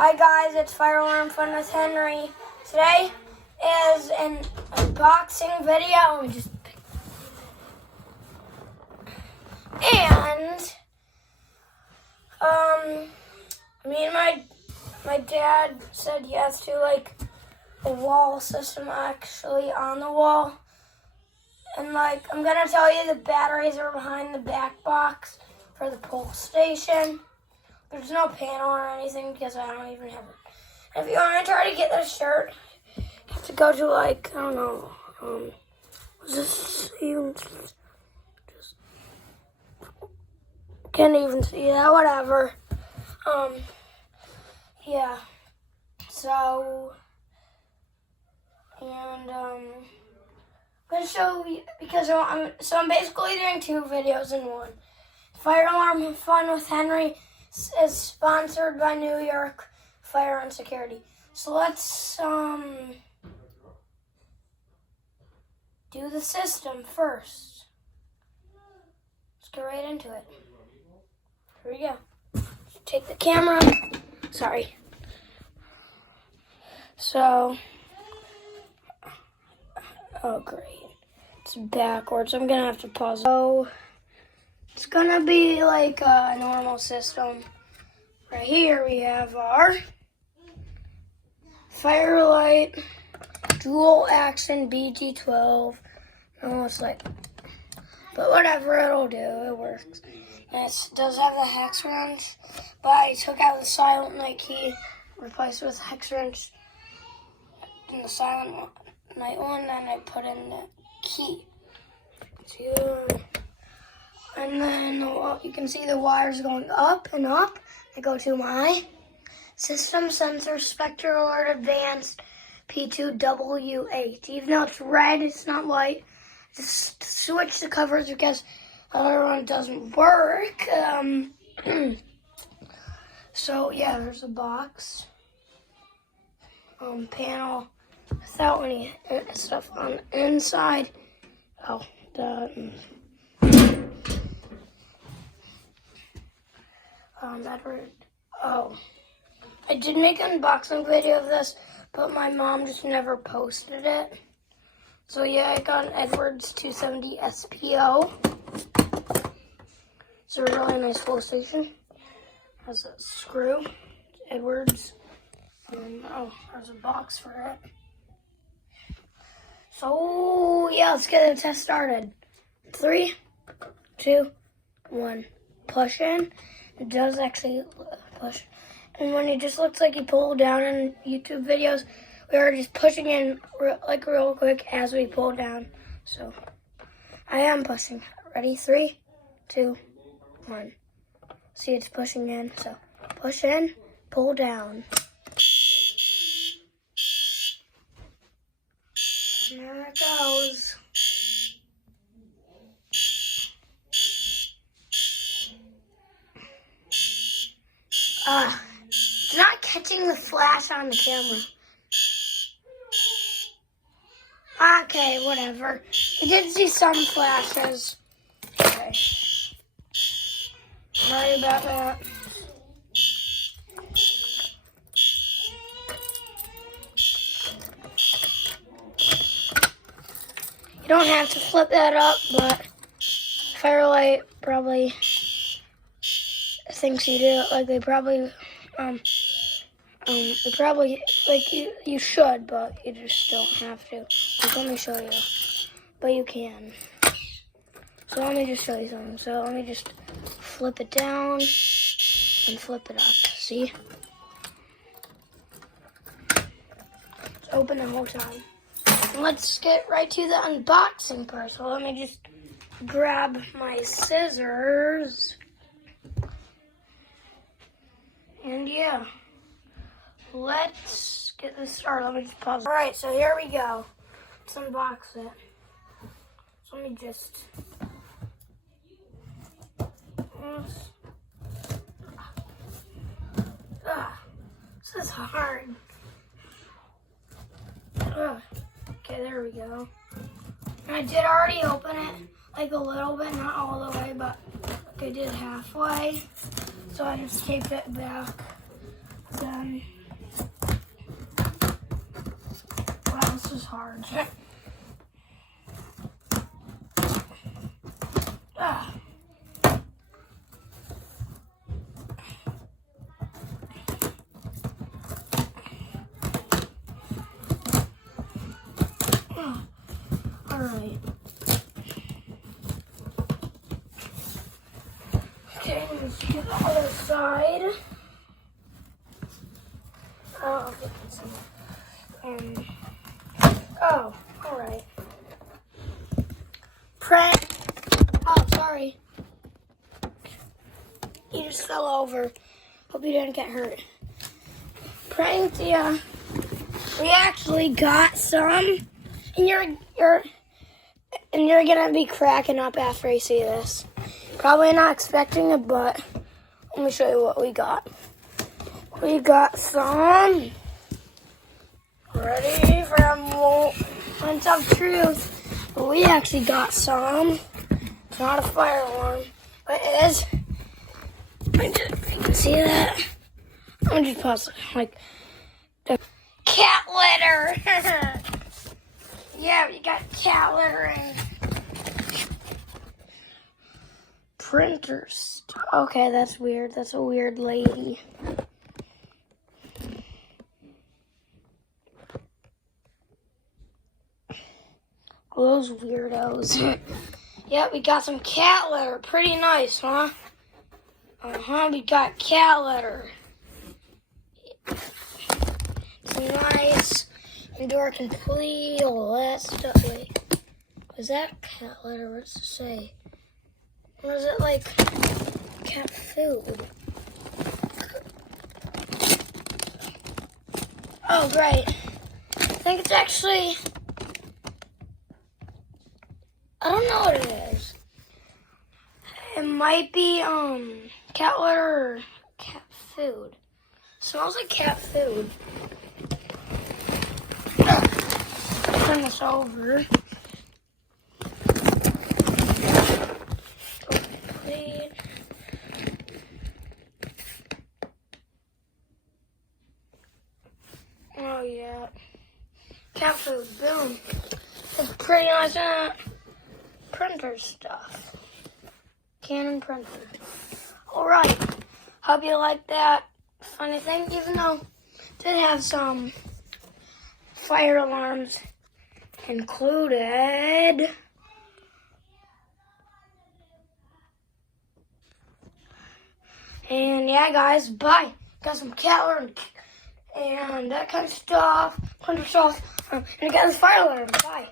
Hi guys, it's Fire Alarm Fun with Henry. Today is an unboxing video. Me and my dad said yes to like a wall system actually on the wall. And I'm gonna tell you the batteries are behind the back box for the pull station. There's no panel or anything because I don't even have it. And if you want to try to get this shirt, you have to go to I don't know, was this even, just, can't even see that, whatever. Yeah. So, and, I'm going to show you, because I'm basically doing two videos in one. Fire Alarm Fun with Henry is sponsored by New York Fire and Security. So let's do the system first. Let's get right into it. Here we go. Take the camera. Sorry. So, oh great. It's backwards. I'm gonna have to pause. So, it's gonna be like a normal system. Right here we have our Firelight Dual Action BG12. Almost but whatever, it'll do, it works. And it does have the hex wrench, but I took out the Silent Night key, replaced it with hex wrench in the Silent Night one, then I put in the key. And then you can see the wires going up and up. I go to my System Sensor Spectre Alert Advanced P2W8. Even though it's red, it's not white. Just switch the covers because the other one doesn't work. So yeah, there's a box. Panel without any stuff on the inside. I did make an unboxing video of this, but my mom just never posted it. So yeah, I got an Edwards 270 SPO. It's a really nice pull station. Has a screw, Edwards, and there's a box for it. So yeah, let's get the test started. 3, 2, 1, push in. It does actually push. And when it just looks like you pull down in YouTube videos, we are just pushing in real quick as we pull down. So I am pushing. Ready? 3, 2, 1. See, it's pushing in. So push in, pull down. And there it goes. It's not catching the flash on the camera. Okay, whatever. You did see some flashes. Okay. Sorry about that. You don't have to flip that up, but Firelight probably thinks you do. They probably, you should, but you just don't have to. Let me show you. But you can. So let me just show you something. So let me just flip it down and flip it up. See? It's open the whole time. And let's get right to the unboxing part. So let me just grab my scissors. And yeah, let's get this started. Let me just pause. All right, so here we go. Let's unbox it. So let me just. This is hard. Okay, there we go. And I did already open it, a little bit, not all the way, but I did halfway. So I just taped it back Then, wow, this is hard. Ah. All right. Okay, let's get the other side. Oh, oh, all right. Prank. Oh, sorry. You just fell over. Hope you didn't get hurt. Pranked ya. We actually got some, and you're gonna be cracking up after you see this. Probably not expecting it, but let me show you what we got. We got some. Ready for a moment of truth? We actually got some. It's not a fire alarm, but it is. If you can see that, I'm just pause like the cat litter. Yeah, we got cat littering. Printers. Okay, that's weird. That's a weird lady. Those weirdos. Yeah, we got some cat litter. Pretty nice, huh? We got cat litter. It's nice. Indoor complete. All that stuff. Wait. Was that cat litter? What's it say? Or is it like cat food? Oh, great. I think it's actually, I don't know what it is. It might be cat litter or cat food. Smells like cat food. Turn this over. Complete. Oh yeah. Cat food, boom. It's pretty nice printer stuff. Canon printer. Alright. Hope you like that funny thing, even though it did have some fire alarms included. And yeah, guys, bye. Got some cat litter and that kind of stuff, printer stuff, and I got this fire alarm. Bye.